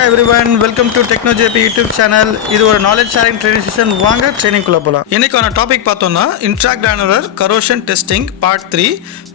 Hi everyone, welcome to TechnoJP YouTube channel. இது ஒரு knowledge sharing training session. வாங்க training குள்ள போலாம். இன்னைக்கான டாபிக் பார்த்தோம்னா intragranular corrosion testing part 3.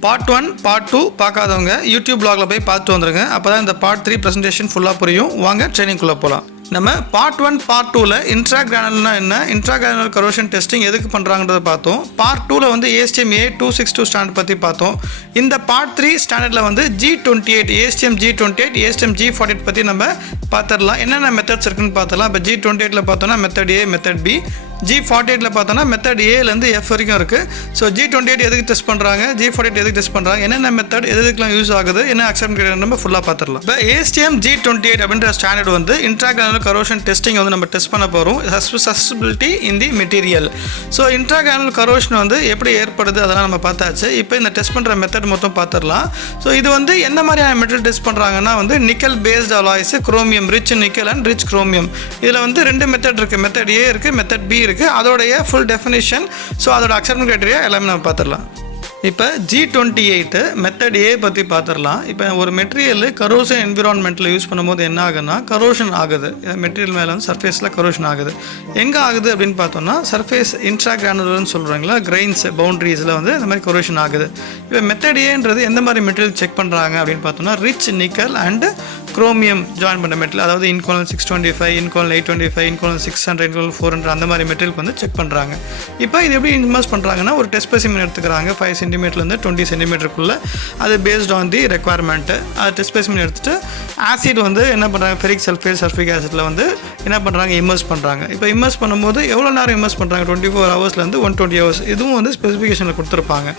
Part 1 part 2 பார்க்காதவங்க யூடியூப் ப்ளாக்ல போய் பார்த்துட்டு வந்துருங்க. அப்பதான் இந்த பார்ட் 3 பிரசன்டேஷன் ஃபுல்லா புரியும். வாங்க ட்ரெயினிங் குள்ள போலாம். நம்ம பார்ட் 1 பார்ட் 2ல இன்ட்ராகிரானுலர்னா என்ன, இன்ட்ராகிரானுலர் கரோஷன் டெஸ்டிங் எதுக்கு பண்ணுறாங்கன்றத பார்த்தோம். பார்ட் 2ல வந்து ASTM A262 ஸ்டாண்டர்ட் பற்றி பார்த்தோம். இந்த பார்ட் 3 ஸ்டாண்டர்டில் வந்து G28 ASTM G28 ASTM G48 பற்றி நம்ம பார்த்துடலாம். என்னென்ன மெத்தட்ஸ் இருக்குன்னு பார்த்துடலாம். இப்போ G28ல பார்த்தோன்னா மெத்தட் A மெத்தட் B, G48ல பார்த்தோன்னா மெத்தட் ஏலேருந்து F வரைக்கும் இருக்குது. ஸோ G28 எதுக்கு டெஸ்ட் பண்ணுறாங்க, G48 எதுக்கு டெஸ்ட் பண்ணுறாங்க, என்னென்ன மெத்தட் எதுக்கெலாம் யூஸ் ஆகுது, என்ன அக்செப்ட் கிரைட்டீரியா நம்ம ஃபுல்லாக பார்த்துடலாம். இப்போ ASTM G28 அப்படின்ற ஸ்டாண்டர்ட் வந்து இன்ட்ராகிரானுலர் கரோஷன் டெஸ்டிங் வந்து நம்ம டெஸ்ட் பண்ண போகிறோம். சஸ்பிலிட்டி இன் தி மெட்டீரியல். ஸோ இன்ட்ராகிரானுலர் கரோஷன் வந்து எப்படி ஏற்படுது அதெல்லாம் நம்ம பார்த்தாச்சு. இப்போ இந்த டெஸ்ட் பண்ணுற மெத்தட் மொத்தம் பார்த்துடலாம். ஸோ இது வந்து என்ன மாதிரியான மெட்டீரியல் டெஸ்ட் பண்ணுறாங்கன்னா வந்து nickel based alloys, chromium, rich nickel and rich chromium. இதில் வந்து ரெண்டு மெத்தட் இருக்குது. மெத்தட் ஏ இருக்குது, மெத்தட் பி இருக்குது. அதோடைய ஃபுல் டெஃபினிஷன், ஸோ அதோட அக்செப்டன்ஸ் கிரைட்டீரியா எல்லாமே நம்ம பார்த்துடலாம். இப்போ G28 மெத்தட் ஏ பற்றி பார்த்துடலாம். இப்போ ஒரு மெட்டீரியல் கரோஷன் என்விரான்மெண்ட்டில் யூஸ் பண்ணும்போது என்ன ஆகுதுன்னா கரோஷன் ஆகுது. மெட்டீரியல் மேலே வந்து சர்ஃபேஸில் கரோஷன் ஆகுது. எங்கே ஆகுது அப்படின்னு பார்த்தோம்னா சர்ஃபேஸ் இன்ட்ராகிரானுலர்னு சொல்கிறாங்களா, கிரெயின்ஸ் பவுண்ட்ரிஸில் வந்து இந்த மாதிரி கரோஷன் ஆகுது. இப்போ மெத்தட் ஏன்றது எந்த மாதிரி மெட்டீரியல் செக் பண்ணுறாங்க அப்படின்னு பார்த்தோம்னா rich nickel and chromium join பண்ண மெட்டீரியல், அதாவது இன்கோனல் 625, இன்கோனல் 825, இன்கோனல் 600, இன்கோனல் 400 அந்த மாதிரி மெட்டீரியல் வந்து செக் பண்ணுறாங்க. இப்போ இது எப்படி இன்வெஸ்ட் பண்ணுறாங்கன்னா ஒரு டெஸ்ட் ஸ்பெசிமென் எடுத்துக்கிறாங்க 5 சென்டிமீட்டர்லேருந்து 20 சென்டிமீட்டருக்குள்ளே. அது பேஸ்ட் ஆன் தி ரெக்குவயர்மெண்ட்டு. அது டெஸ்ட் ஸ்பெசிமென் எடுத்துகிட்டு ஆசிட் வந்து என்ன பண்ணுறாங்க, ஃபெரிக் சல்ஃபேட் சல்ஃபிக் ஆசிட்டில் வந்து என்ன பண்ணுறாங்க, இம்மர்ஸ் பண்ணுறாங்க. இப்போ இம்மர்ஸ் பண்ணும்போது எவ்வளோ நேரம் இம்மர்ஸ் பண்ணுறாங்க, 24 ஹவர்ஸ்லேருந்து 120 ஹவர்ஸ். இதுவும் வந்து ஸ்பெசிஃபிகேஷனில் கொடுத்துருப்பாங்க.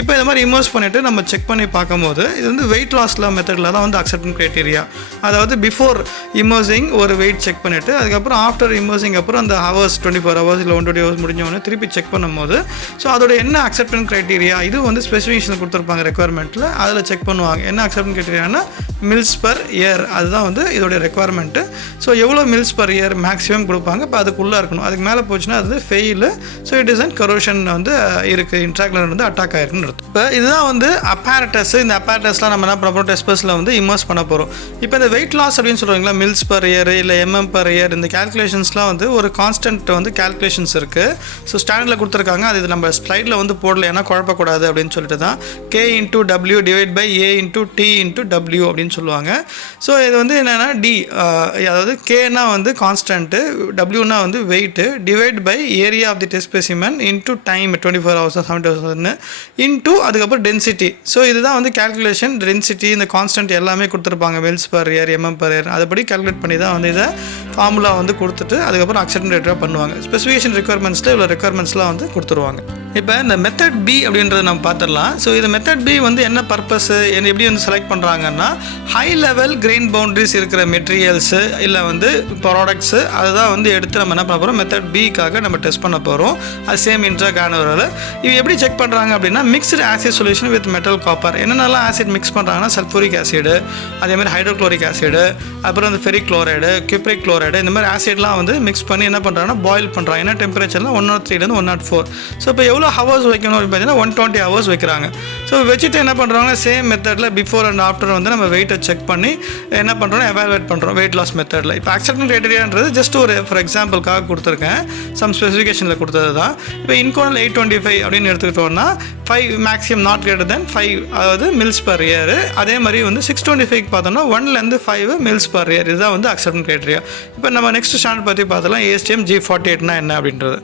இப்போ இந்த மாதிரி இம்மர்ஸ் பண்ணிவிட்டு நம்ம செக் பண்ணி பார்க்கும்போது இது வந்து வெயிட் லாஸில் மெத்தடில் தான் வந்து அக்செப்டன்ஸ் கிரைட்டீரியா. அதாவது பிஃபோர் இம்மர்சிங் ஒரு வெயிட் செக் பண்ணிவிட்டு அதுக்கப்புறம் ஆஃப்டர் இம்மர்சிங் அப்புறம் அந்த ஹவர்ஸ் 24 ஹவர்ஸ் இல்லை 120 ஹவர்ஸ் முடிஞ்சவொடனே திருப்பி செக் பண்ணும்போது ஸோ அதோட என்ன அக்செப்டன்ஸ் கிரைட்டீரியா, இது வந்து ஸ்பெசிஃபிகேஷன் கொடுத்துருப்பாங்க ரெக்குவயர்மெண்ட்டில். அதில் செக் பண்ணுவாங்க என்ன அக்செப்டன்ஸ் கிரைட்டீரியானா மில்ஸ் பர் இயர். அதுதான் வந்து இதோடைய ரெக்குவயர்மெண்ட்டு. ஸோ எவ்வளோ மில்ஸ் பர் இயர் மேக்ஸிமம் கொடுப்பாங்க. இப்போ அதுக்குள்ளே இருக்கணும். அதுக்கு மேலே போச்சுன்னா அது fail. So it is and corrosion வந்து இருக்குது, இன்ட்ராகிரானுலர் வந்து அட்டாக் ஆகிருக்குன்னு அர்த்தம். இப்போ இதுதான் வந்து அப்பாரட்டஸ். இந்த அப்பாரட்டஸ்லாம் நம்ம என்ன பண்ண போகிறோம், டெஸ்ட் பஸ்ஸில் வந்து இம்மர்ஸ் பண்ண போகிறோம். இப்போ இந்த வெயிட் லாஸ் அப்படின்னு சொல்கிறாங்களா, மில்ஸ் பர் இயர் இல்லை MM பர் இயர், இந்த கேல்குலேஷன்ஸ்லாம் வந்து ஒரு கான்ஸ்டன்ட் வந்து கேல்குலேஷன்ஸ் இருக்குது. ஸோ ஸ்டாண்டர்டில் கொடுத்துருக்காங்க. அது நம்ம ஸ்லைடில் வந்து போடல, ஏன்னா குழப்பக்கூடாது அப்படின்னு சொல்லிட்டு தான் K × W divide by A × T × W அப்படின்னு சொல்லுவாங்க. ஸோ இது வந்து என்னென்னா அதாவது கேனா வந்து கான்ஸ்டன்ட்டு, டபிள்யூனா வந்து weight, divide by area of the test specimen into time 24 hours 70 ஹவர்ஸ்னு இன்டூ அதுக்கப்புறம் டென்சிட்டி. ஸோ இதுதான் வந்து கேல்குலேஷன். டென்சிட்டி இந்த கான்ஸ்டன்ட் எல்லாமே கொடுத்துருப்பாங்க, mils per year MM per year. அதுபடி கால்குலேட் பண்ணி தான் வந்து இதை ஃபார்முலா வந்து கொடுத்துட்டு அதுக்கப்புறம் அக்செப்டன்ஸ் கிரைட்டீரியா பண்ணுவாங்க. ஸ்பெசிஃபிகேஷன் ரெக்குவயர்மெண்ட்ஸில் இவ்வளோ ரெக்குவயர்மெண்ட்ஸ்லாம் வந்து கொடுத்துருவாங்க. இப்போ இந்த மெத்தட் பி அப்படின்றத நம்ம பார்த்துடலாம். ஸோ இந்த மெத்தட் பி வந்து என்ன பர்பஸ், எப்படி வந்து செலக்ட் பண்ணுறாங்கன்னா ஹை லெவல் கிரெயின் பவுண்ட்ரிஸ் இருக்கிற மெட்டீரியல்ஸு இல்லை வந்து ப்ராடக்ட்ஸு அதுதான் வந்து எடுத்து நம்ம என்ன பண்ண போகிறோம், மெத்தட் பிக்காக நம்ம டெஸ்ட் பண்ண போகிறோம். அது சேம் இன்ட்ராகிரானுலர். இது எப்படி செக் பண்ணுறாங்க அப்படின்னா mixed acid solution with metal copper. என்னென்னலாம் ஆசிட் மிக்ஸ் பண்ணுறாங்கன்னா சல்ஃபூரிக் ஆசிடு, அதேமாதிரி ஹைட்ரோக்ளோரிக் ஆசிடு, அப்புறம் அந்த ஃபெரிக் குளோரைடு, கிப்ரிக் குளோரைடு, இந்த மாதிரி ஆசிட்லாம் வந்து மிக்ஸ் பண்ணி என்ன பண்ணுறாங்கன்னா பாயில் பண்ணுறாங்க. ஏன்னா டெம்பரேச்சர்லாம் 103லேருந்து 104. ஸோ இப்போ எவ்வளோ ஹவர்ஸ் வைக்கணும் அப்படின்னு பார்த்தீங்கன்னா 120 ஹவர்ஸ் வைக்கிறாங்க. ஸோ வச்சுட்டு என்ன பண்ணுறாங்கன்னா சேம் மெத்தடில் பிஃபோர் அண்ட் ஆஃப்டர் வந்து நம்ம வெயிட்டை செக் பண்ணி என்ன பண்ணுறோம், எவாலுவேட் பண்ணுறோம் வெயிட் லாஸ் மெத்தடில். இப்போ அக்செப்டன்ஸ் கிரைட்டீரியான்றது ஜஸ்ட் ஒரு ஃபார் எக்ஸாம்பிளுக்காக கொடுத்துருக்கேன், சம் ஸ்பெசிஃபிகேஷனில் கொடுத்தது தான். இப்போ இன்கோனல் 825 அப்படின்னு எடுத்துக்கிட்டோம்னா 5 மேக்ஸிமம் நாட் கிரேட்டர் தென் 5, அதாவது மில்ஸ் பர் இயர். அதே மாதிரி வந்து 625 பார்த்தோம்னா 1லேருந்து 5 மில்ஸ் பர் இயர். இதுதான் வந்து அக்செப்டன்ஸ் கிரைட்டீரியா. இப்போ நம்ம நெக்ஸ்ட் ஸ்டாண்டர்ட் பற்றி பார்த்தலாம் ASTM G48னா என்ன அப்படின்றது.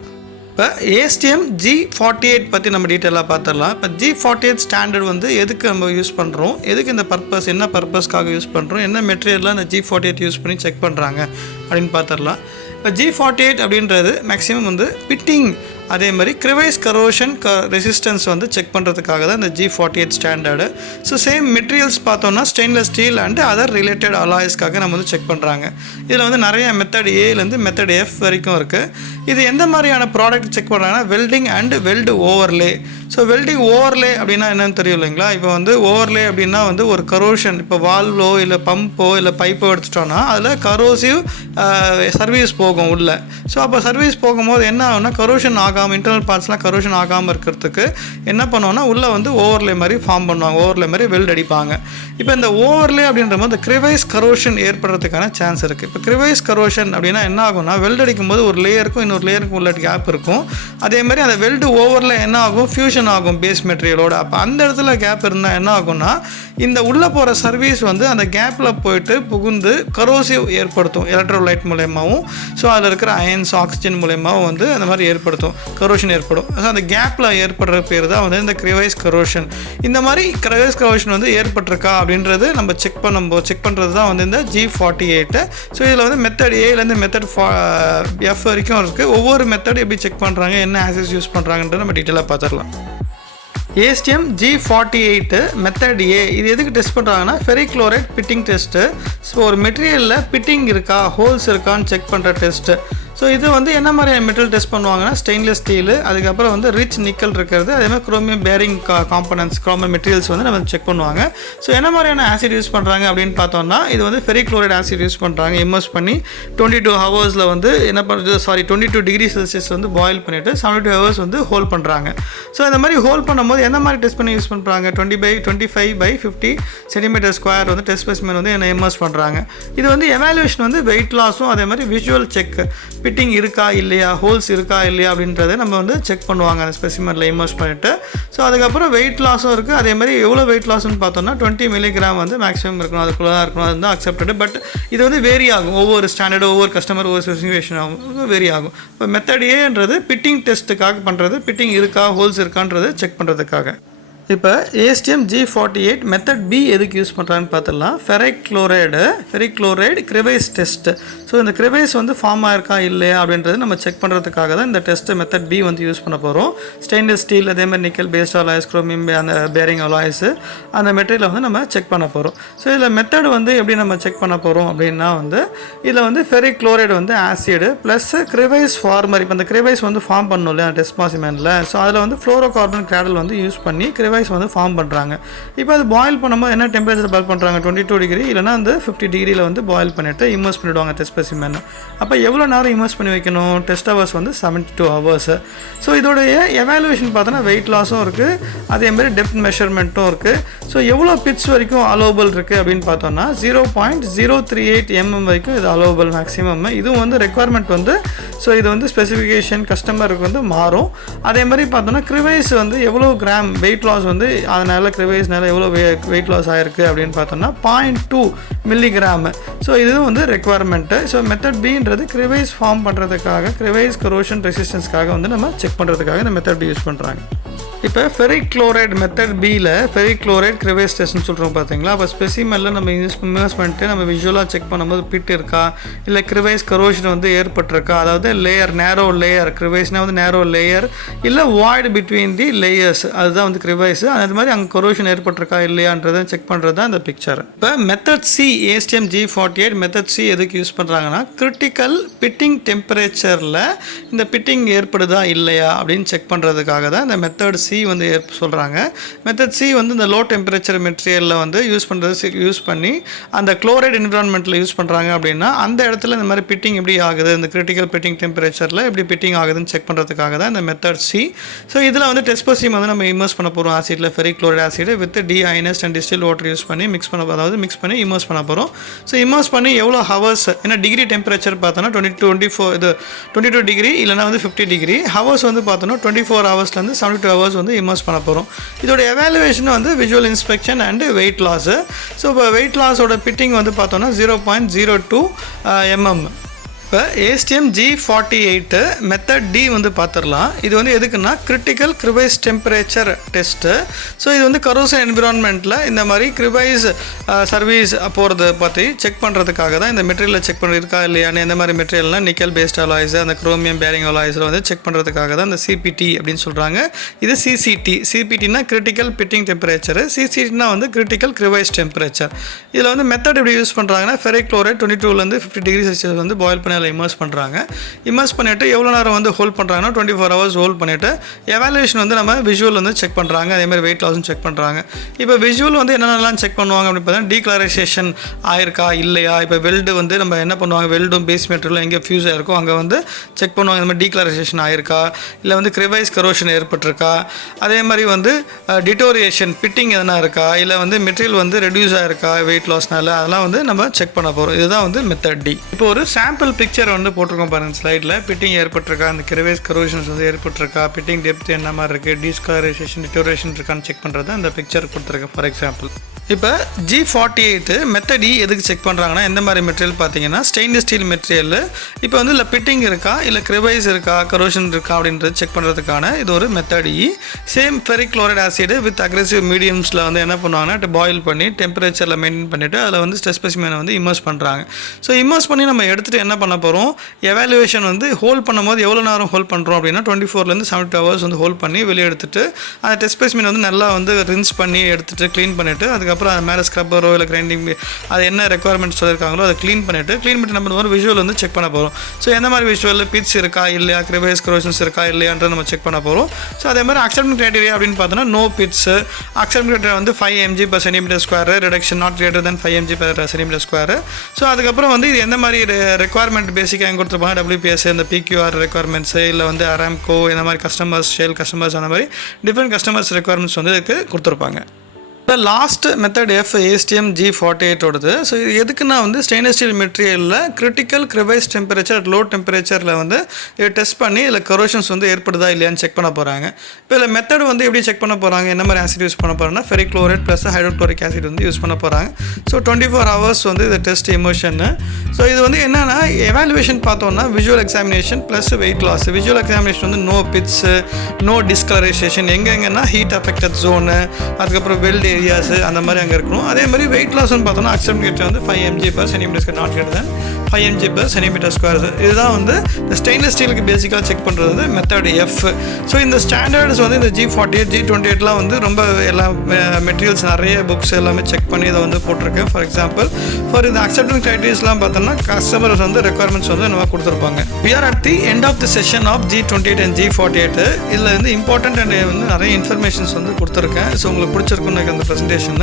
இப்போ ASTM G48 பற்றி நம்ம டீட்டெயிலாக பார்த்துடலாம். இப்போ G48 ஸ்டாண்டர்ட் வந்து எதுக்கு நம்ம யூஸ் பண்ணுறோம், எதுக்கு இந்த பர்பஸ், என்ன பர்பஸ்க்காக யூஸ் பண்ணுறோம், என்ன மெட்டீரியல்லாம் இந்த G48 யூஸ் பண்ணி செக் பண்ணுறாங்க அப்படின்னு பார்த்துடலாம். இப்போ G48 அப்படின்றது மேக்ஸிமம் வந்து பிட்டிங், அதே மாதிரி கிரிவைஸ் கரோஷன் ரெசிஸ்டன்ஸ் வந்து செக் பண்ணுறதுக்காக தான் இந்த G48 standard. So same materials பார்த்தோம்னா stainless steel and other related அலாய்ஸ்க்காக நம்ம வந்து செக் பண்ணுறாங்க. இதில் வந்து நிறைய மெத்தட் ஏலேருந்து மெத்தட் F வரைக்கும் இருக்குது. இது எந்த மாதிரியான ப்ராடக்ட் செக் பண்ணுறாங்கன்னா welding and weld overlay. So welding overlay அப்படின்னா என்னென்னு தெரியும் இல்லைங்களா. இப்போ வந்து ஓவர்லே அப்படின்னா வந்து ஒரு கரோஷன், இப்போ வால்வோ இல்லை பம்போ இல்லை பைப்போ எடுத்துட்டோன்னா அதில் கரோசிவ் சர்வீஸ் போகும் உள்ள. ஸோ அப்போ சர்வீஸ் போகும்போது என்ன ஆகும்னா கரோஷன் ஆகாமல் ஆகாமல் இன்டர்னல் பார்ட்ஸ்லாம் கரோஷன் ஆகாமல் இருக்கிறதுக்கு என்ன பண்ணுவோம்னா உள்ளே வந்து ஓவர்லே மாதிரி ஃபார்ம் பண்ணுவாங்க, ஓவர்லே மாதிரி வெல்ட் அடிப்பாங்க. இப்போ இந்த ஓவர்லே அப்படின்ற போது இந்த கிரிவைஸ் கரோஷன் ஏற்படுறதுக்கான சான்ஸ் இருக்குது. இப்போ கிரிவைஸ் கரோஷன் அப்படின்னா என்ன ஆகும்னா வெல்ட் அடிக்கும்போது ஒரு லேயருக்கும் இன்னொரு லேயருக்கும் உள்ள கேப் இருக்கும். அதேமாதிரி அந்த வெல்டு ஓவரில் என்ன ஆகும், ஃபியூஷன் ஆகும் பேஸ் மெட்டீரியலோட. அப்போ அந்த இடத்துல கேப் இருந்தால் என்ன ஆகும்னா இந்த உள்ளே போகிற சர்வீஸ் வந்து அந்த கேப்பில் போயிட்டு புகுந்து கரோசிவ் ஏற்படுத்தும் எலக்ட்ரோலைட் மூலயமாவும். ஸோ அதில் இருக்கிற அயன்ஸ் ஆக்சிஜன் மூலயமாவும் வந்து அந்த மாதிரி ஏற்படுத்தும், கரோஷன் ஏற்படும். ஸோ அந்த கேப்பில் ஏற்படுற பேர் தான் வந்து இந்த கிரிவைஸ் கரோஷன். இந்த மாதிரி கிரிவைஸ் கரோஷன் வந்து ஏற்பட்டிருக்கா அப்படின்றது நம்ம செக் பண்ணுறது தான் வந்து இந்த G48. ஸோ இதில் வந்து மெத்தட் ஏலேருந்து மெத்தட் F வரைக்கும் இருக்குது. ஒவ்வொரு மெத்தட் எப்படி செக் பண்ணுறாங்க, என்ன ஆசிஸ் யூஸ் பண்ணுறாங்கன்றது நம்ம டீட்டெயிலாக பார்த்துடலாம். ASTM G48 மெத்தட் ஏ இது எதுக்கு டெஸ்ட் பண்ணுறாங்கன்னா ferric chloride pitting test. So ஒரு மெட்டீரியலில் பிட்டிங் இருக்கா, ஹோல்ஸ் இருக்கான்னு செக் பண்ணுற டெஸ்ட்டு. ஸோ இது வந்து என்ன மாதிரி மெட்டீரியல் டெஸ்ட் பண்ணுவாங்கன்னா ஸ்டெயின்லெஸ் ஸ்டீலு, அதுக்கப்புறம் வந்து ரிச் நிக்கல் இருக்கிறது, அதேமாதிரி chromium bearing components chromium materials வந்து நம்ம செக் பண்ணுவாங்க. ஸோ என்ன மாதிரியான ஆசிட் யூஸ் பண்ணுறாங்க அப்படின்னு பார்த்தோம்னா இது வந்து ஃபெரிக் குளோரைட் ஆசிட் யூஸ் பண்ணுறாங்க. இம்மர்ஸ் பண்ணி 22 ஹவர்ஸில் வந்து என்ன பண்ணுறது 22 டிகிரி செல்சியஸ் வந்து பாயில் பண்ணிவிட்டு 72 ஹவர்ஸ் வந்து ஹோல்ட் பண்ணுறாங்க. ஸோ இந்த மாதிரி ஹோல்ட் பண்ணும்போது என்ன மாதிரி டெஸ்ட் பண்ணி யூஸ் பண்ணுறாங்க, 25/50 சென்டிமீட்டர் ஸ்கொயர் வந்து டெஸ்ட் ஸ்பெசிமென் வந்து என்ன இம்மர்ஸ் பண்ணுறாங்க. இது வந்து எவாலுவேஷன் வந்து வெயிட் லாஸும் அதே மாதிரி விஷுவல் செக், பிட்டிங் இருக்கா இல்லையா, ஹோல்ஸ் இருக்கா இல்லையா அப்படின்றத நம்ம வந்து செக் பண்ணுவாங்க அந்த ஸ்பெசிமெனில் இமர்ஸ் பண்ணிவிட்டு. ஸோ அதுக்கப்புறம் வெயிட் லாஸும் இருக்குது. அதே மாதிரி எவ்வளோ வெயிட் லாஸ்ன்னு பார்த்தோம்னா 20 மில்லிகிராம் வந்து மேக்ஸிமம் இருக்கணும், அதுக்குள்ளே தான் இருக்கணும், அது தான் அக்செப்டடு. பட் இது வந்து வேரி ஆகும், ஒவ்வொரு ஸ்டாண்டர்டு ஒவ்வொரு கஸ்டமர் ஒவ்வொரு ஸ்பெசிஃபிகேஷன் ஆகும், வேரி ஆகும். இப்போ மெத்தட் ஏன்றது பிட்டிங் டெஸ்ட்டுக்காக பண்ணுறது, பிட்டிங் இருக்கா ஹோல்ஸ் இருக்கான்றது செக் பண்ணுறதுக்காக. இப்போ ASTM G48 மெத்தட் பி எதுக்கு யூஸ் பண்ணுறான்னு பார்த்துடலாம். Ferric chloride crevice test. So இந்த கிரிவைஸ் வந்து ஃபார்ம் ஆயிருக்கா இல்லையா அப்படின்றது நம்ம செக் பண்ணுறதுக்காக தான் இந்த டெஸ்ட்டு மெத்தட் பி வந்து யூஸ் பண்ண போகிறோம். ஸ்டெயின்லெஸ் ஸ்டீல் அதேமாதிரி நிக்கல் பேஸ்ட் அலாய்ஸ், குரோமியம் அந்த பேரிங் அலாய்ஸு அந்த மெட்டீரியலை வந்து நம்ம செக் பண்ண போகிறோம். ஸோ இதில் மெத்தட் வந்து எப்படி நம்ம செக் பண்ண போகிறோம் அப்படின்னா வந்து இதில் வந்து ஃபெரிக் குளோரைடு வந்து ஆசிடு ப்ளஸ் கிரிவைஸ் ஃபார்மர். இப்போ அந்த கிரிவைஸ் வந்து ஃபார்ம் பண்ணணும் இல்லையா டெஸ்ட் ஸ்பெசிமெனில். ஸோ அதில் வந்து ஃப்ளோரோகார்பன் கிராடல் வந்து யூஸ் பண்ணி கிரிவைஸ் வந்து ஃபார்ம் பண்ணுறாங்க. இப்போ அது பாயில் பண்ணும்போது என்ன டெம்பரேச்சர் பாயில் பண்ணுறாங்க, 22 டிகிரி இல்லைனா வந்து 50 டிகிரியில் வந்து பாயில் பண்ணிவிட்டு இம்மர்ஸ் பண்ணிவிடுவாங்க டெஸ்ட் ஸ்பெசிமென். அப்போ எவ்வளோ நேரம் இம்மர்ஸ் பண்ணி வைக்கணும், டெஸ்ட் ஹவர்ஸ் வந்து 72 ஹவர்ஸ். ஸோ இதோடைய எவாலுவேஷன் பார்த்தோன்னா வெயிட் லாஸும் இருக்குது, அதேமாதிரி டெப்த் மெஷர்மெண்ட்டும் இருக்குது. ஸோ எவ்வளோ பிட்ஸ் வரைக்கும் அலோவபிள் இருக்குது அப்படின்னு பார்த்தோன்னா 0.038 mm வரைக்கும் இது அலோவபிள் மேக்ஸிமம். இதுவும் வந்து ரெக்குவயர்மெண்ட் வந்து ஸோ இது வந்து ஸ்பெசிஃபிகேஷன் கஸ்டமருக்கு வந்து மாறும். அதே மாதிரி பார்த்தோன்னா கிரிவைஸ் வந்து எவ்வளோ கிராம் வெயிட் லாஸ் வந்து அதனால் கிரிவைஸ்னால எவ்வளோ வெயிட் லாஸ் ஆகிருக்கு அப்படின்னு பார்த்தோம்னா 0.2 மில்லிகிராம். ஸோ இதுவும் வந்து ரெக்குவயர்மெண்ட்டு. ஸோ மெத்தட் பின்றது கிரிவைஸ் ஃபார்ம் பண்ணுறதுக்காக, கிரிவைஸ் கரோஷன் ரெசிஸ்டன்ஸ்க்காக வந்து நம்ம செக் பண்ணுறதுக்காக இந்த மெத்தட் பி யூஸ் பண்ணுறாங்க. இப்போ ஃபெரிக் குளோரைடு மெத்தட் பியில் ஃபெரிக் குளோரைட் கிரிவைஸ் டெஸ்ட்னு சொல்கிறோம் பார்த்தீங்களா. அப்போ ஸ்பெசிமெனில் நம்ம இன்வெஸ்ட் பண்ணிட்டு நம்ம விஷுவலாக செக் பண்ணும்போது பிட் இருக்கா இல்லை கிரிவைஸ் கரோஷன் வந்து ஏற்பட்டிருக்கா, அதாவது லேயர் நேரோ லேயர், கிரிவைஸ்னால் வந்து நேரோ லேயர் இல்லை வாய்டு பிட்வீன் தி லேயர்ஸ், அதுதான் வந்து கிரிவைஸ். அது மாதிரி அங்கே கரோஷன் ஏற்பட்டிருக்கா இல்லையான்றதை செக் பண்ணுறது தான் இந்த பிக்சர். இப்போ method C ASTM G48 method C எதுக்கு யூஸ் பண்ணுறாங்கன்னா கிரிட்டிக்கல் பிட்டிங் டெம்பரேச்சரில் இந்த பிட்டிங் ஏற்படுதா இல்லையா அப்படின்னு செக் பண்ணுறதுக்காக தான் இந்த மெத்தட் சி வந்து சொல்கிறாங்க. மெத்தட் சி வந்து இந்த லோ டெம்பரேச்சர் மெட்டீரியலில் வந்து யூஸ் பண்ணி அந்த குளோரைட் என்விரான்மெண்ட்டில் யூஸ் பண்ணுறாங்க அப்படின்னா அந்த இடத்துல இந்த மாதிரி பிட்டிங் எப்படி ஆகுது, இந்த கிரிட்டிக்கல் பிட்டிங் டெம்பரேச்சரில் எப்படி பிட்டிங் ஆகுதுன்னு செக் பண்ணுறதுக்காக தான் இந்த மெத்தட் சி. ஸோ இதில் வந்து டெஸ்ட் ஸ்பெசிமென் வந்து நம்ம இம்மர்ஸ் பண்ண போகிறோம் ஆசிட்டில், ferric chloride acid with deionized and distil water use பண்ணி மிக்ஸ் பண்ணி இம்மர்ஸ் பண்ண போகிறோம். ஸோ இம்மர்ஸ் பண்ணி எவ்வளோ ஹவர்ஸ், ஏன்னா டிகிரி டெம்பரேச்சர் பார்த்தோன்னா 22 டிகிரி இல்லைனா வந்து 50 டிகிரி, ஹவர்ஸ் வந்து பார்த்தோன்னா 24 ஹவர்ஸ்லேருந்து 72 ஹவர்ஸ் வந்து இம்மர்ஸ் பண்ண போகிறோம். இதோட எவாலுவேஷன் வந்து visual inspection and weight loss. So இப்போ வெயிட் லாஸோட பிட்டிங் வந்து பார்த்தோன்னா 0.02 mm. இப்போ ASTM G48 மெத்தட் டி வந்து பார்த்துடலாம். இது வந்து எதுக்குன்னா கிரிட்டிக்கல் கிரிவைஸ் டெம்பரேச்சர் டெஸ்ட்டு. ஸோ இது வந்து கரோசன் என்விரான்மெண்ட்டில் இந்த மாதிரி கிரிவைஸ் சர்வீஸ் போகிறது பற்றி செக் பண்ணுறதுக்காக தான் இந்த மெட்டீரியலில் செக் பண்ணியிருக்கா இல்லையான்னு. எந்த மாதிரி மெட்டீரியல்னால் நிக்கல் பேஸ்ட் அலாய்ஸ், அந்த குரோமியம் பேரிங் அலாய்ஸில் வந்து செக் பண்ணுறதுக்காக தான் இந்த CPT அப்படின்னு சொல்கிறாங்க. இது CPTனா கிரிட்டிக்கல் பிட்டிங் டெம்பரேச்சர், CCTனா வந்து கிரிட்டிக்கல் கிரிவைஸ் டெம்பரேச்சர். இதில் வந்து மெத்தட் எப்படி யூஸ் பண்ணுறாங்கன்னா ஃபெரிக் குளோரைட் 22லேருந்து 50 டிகிரி செல்சியஸ் வந்து பாயில் பண்ணி அதில் இமர்ஸ் பண்ணுறாங்க. இமர்ஸ் பண்ணிவிட்டு எவ்வளோ நேரம் வந்து ஹோல்ட் பண்ணுறாங்கன்னா 24 hours ஹோல்ட் பண்ணிவிட்டு எவாலுவேஷன் வந்து நம்ம விஷுவல் வந்து செக் பண்ணுறாங்க. அதேமாதிரி வெயிட் லாஸும் செக் பண்ணுறாங்க. இப்போ விஷுவல் வந்து என்னென்னலாம் செக் பண்ணுவாங்க அப்படின்னு பார்த்தீங்கன்னா டீக்ளரேஷன் ஆயிருக்கா இல்லையா. இப்போ வெல்டு வந்து நம்ம என்ன பண்ணுவாங்க, வெல்டும் பேஸ் மெட்டீரியலும் எங்கே ஃபியூஸ் ஆயிருக்கோ அங்கே வந்து செக் பண்ணுவாங்க. இந்த மாதிரி டீக்ளரேஷன் ஆயிருக்கா, இல்லை வந்து கிரிவைஸ் கரோஷன் ஏற்பட்டிருக்கா, அதே மாதிரி வந்து டிட்டோரியேஷன் பிட்டிங் எதனா இருக்கா, இல்லை வந்து மெட்டீரியல் வந்து ரெடியூஸ் ஆயிருக்கா வெயிட் லாஸ்னால, அதெல்லாம் வந்து நம்ம செக் பண்ண போகிறோம். இதுதான் வந்து மெத்தட் டி. இப்போ ஒரு சாம்பிள் பிக்சர் வந்து போட்டிருக்கோம் பாருங்கள் ஸ்லைடில். பிட்டிங் ஏற்பட்டிருக்கா, அந்த கிரிவைஸ் கரோஷன்ஸ் வந்து ஏற்பட்டிருக்கா, பிட்டிங் டெப்த் என்ன மாதிரி இருக்குது, டிஸ்கலரேஷன் டிட்டோரேஷன் இருக்கான்னு செக் பண்ணுறது அந்த பிக்சர் கொடுத்துருக்கேன் ஃபார் எக்ஸாம்பிள். இப்போ G48 மெத்தட் இ எதுக்கு செக் பண்ணுறாங்கன்னா எந்த மாதிரி மெட்டீரியல் பார்த்தீங்கன்னா ஸ்டெயின்லெஸ் ஸ்டீல் மெட்டீரியல். இப்போ வந்து இல்லை பிட்டிங் இருக்கா, இல்லை கிரிவைஸ் இருக்கா, கரோஷன் இருக்கா அப்படின்றது செக் பண்ணுறதுக்கான இது ஒரு method E. Same ferric chloride acid with aggressive மீடியம்ஸில் வந்து என்ன பண்ணுவாங்கன்னா பாயில் பண்ணி டெம்பரேச்சரில் மெயின்டைன் பண்ணிவிட்டு அதில் வந்து ஸ்ட்ரெஸ் ஸ்பெசிமெனை வந்து இமர்ஸ் பண்ணுறாங்க. ஸோ இமர்ஸ் பண்ணி நம்ம எடுத்துகிட்டு என்ன பண்ண போகிறோம், எவாலுவேஷன் வந்து ஹோல்ட் பண்ணும்போது எவ்வளோ நேரம் ஹோல்ட் பண்ணுறோம் அப்படின்னா 24 to 72 hours வந்து ஹோல்ட் பண்ணி வெளியே எடுத்துகிட்டு அந்த டெஸ்ட் ஸ்பெசிமென் வந்து நல்லா வந்து ரின்ஸ் பண்ணி எடுத்துகிட்டு க்ளீன் பண்ணிவிட்டு அதுக்கப்புறம் அது மேலே ஸ்க்ரப்பரோ இல்லை கிரைண்டிங் அது என்ன ரெக்குவயர்மெண்ட்ஸ் சொல்லியிருக்காங்களோ அதை க்ளீன் பண்ணிவிட்டு நம்ம பண்ணுவோம் விஷுவல் வந்து செக் பண்ண போகிறோம். ஸோ எந்த மாதிரி விஷுவல் பிட்ஸ் இருக்கா இல்லையா, கிரிவைஸ் கரோஷன்ஸ் இருக்கா இல்லையான்றது நம்ம செக் பண்ண போகிறோம். ஸோ அதே மாதிரி அக்செப்டன்ஸ் கிரைட்டீரியா அப்படின்னு பார்த்தோன்னா நோ பிட்ஸ், அக்செப்டன்ஸ் கிரைட்டீரியா வந்து 5 mg/cm², reduction not greater than 5 mg/cm². So அதுக்கப்புறம் வந்து இது எந்த மாதிரி ரெக்குவயர்மெண்ட் பேசிக்காக எங்கே கொடுத்துருப்பாங்க, WPS, இந்த PQR ரெக்குவயர்மெண்ட்ஸு, இல்லை வந்து அராம்கோ, இந்த மாதிரி கஸ்டமர்ஸ், ஷேல் கஸ்டமர்ஸ், அந்த மாதிரி டிஃப்ரெண்ட் கஸ்டமர்ஸ் ரெக்குவயர்மெண்ட்ஸ் வந்து இதுக்கு கொடுத்துருப்பாங்க. இப்போ last method F ASTM G48 ஓடுது. ஸோ இது எதுக்குன்னா வந்து ஸ்டெயின்லெஸ் ஸ்டீல் மெட்டீரியலில் கிரிட்டிக்கல் கிரிவைஸ் டெம்பரேச்சர் லோ டெம்பரேச்சரில் வந்து இதை டெஸ்ட் பண்ணி இதில் கரோஷன்ஸ் வந்து ஏற்படுதா இல்லையான்னு செக் பண்ண போகிறாங்க. இப்போ இதில் மெத்தட் வந்து எப்படி செக் பண்ண போகிறாங்க, என்ன மாதிரி ஆசிட் யூஸ் பண்ண போகிறாங்கன்னா ferric chloride plus hydrochloric acid வந்து யூஸ் பண்ண போகிறாங்க. ஸோ 24 hours வந்து இது டெஸ்ட் இமர்ஷன்னு. ஸோ இது வந்து என்னென்னா எவாலுவேஷன் பார்த்தோன்னா visual examination plus weight loss. Visual examination வந்து நோ பிட்ஸு, நோ டிஸ்கலரேஷன், எங்கெங்கன்னா ஹீட் அஃபெக்டட் ஜோனு, அதுக்கப்புறம் வெல்ட் ஏரியாஸ் அந்த மாதிரி அங்கே இருக்கணும். அதே மாதிரி வெயிட் லாஸ்ன்னு பார்த்தோன்னா அக்செப்ட் கிரேட்டர் வந்து 5 mg/cm², not greater than 5 mg/cm². இதுதான் வந்து இந்த ஸ்டெயின்லெஸ் ஸ்டீலுக்கு பேசிக்காக செக் பண்ணுறது வந்து மெத்தட் F. ஸோ இந்த ஸ்டாண்டர்ட்ஸ் வந்து இந்த G48 G28 வந்து ரொம்ப எல்லா மெட்டீரியல்ஸ் நிறைய புக்ஸ் எல்லாமே செக் பண்ணி இதை வந்து போட்டிருக்கேன். ஃபார் எக்ஸாம்பிள் ஃபார் இந்த அக்செப்டன்ஸ் கிரைட்டீரியாஸ்லாம் பார்த்தோம்னா கஸ்டமர்ஸ் வந்து ரெக்குவயர்மெண்ட்ஸ் வந்து நம்ம கொடுத்துருப்பாங்க. We are at the end of the session of G28 and G48. இதில் வந்து இம்பார்ட்டன்ட் அண்ட் வந்து நிறைய இன்ஃபர்மேஷன்ஸ் வந்து கொடுத்துருக்கேன். ஸோ உங்களுக்கு பிடிச்சிருக்குன்னு அந்த ப்ரெசன்டேஷன்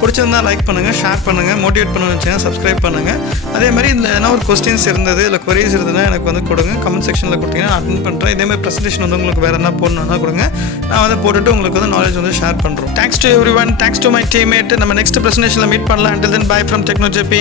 பிடிச்சிருந்தா லைக் பண்ணுங்கள், ஷேர் பண்ணுங்கள், மோட்டிவேட் பண்ணணும்னு வச்சுன்னா சப்ஸ்கிரைப் பண்ணுங்கள். அதே மாதிரி இந்த ஏன்னா ஒரு கொஸ்டின்ஸ் இருந்தது இல்லை குவரிஸ் இருந்ததுன்னா எனக்கு வந்து கொடுங்க, கமெண்ட் செக்ஷனில் கொடுத்தீங்கன்னா நான் அட்டென்ட் பண்ணுறேன். இதேமாதிரி ப்ரெசன்டேஷன் வந்து உங்களுக்கு வேறு என்ன போடணுன்னா கொடுங்க, நான் வந்து போட்டுட்டு உங்களுக்கு வந்து நாலேஜ் வந்து ஷேர் பண்ணுறோம். Thanks to every one, thanks to my teammate. நம்ம நெக்ஸ்ட் ப்ரெசன்டேஷனில் மீட் பண்ணலாம். Until then, bye from TechnoJP.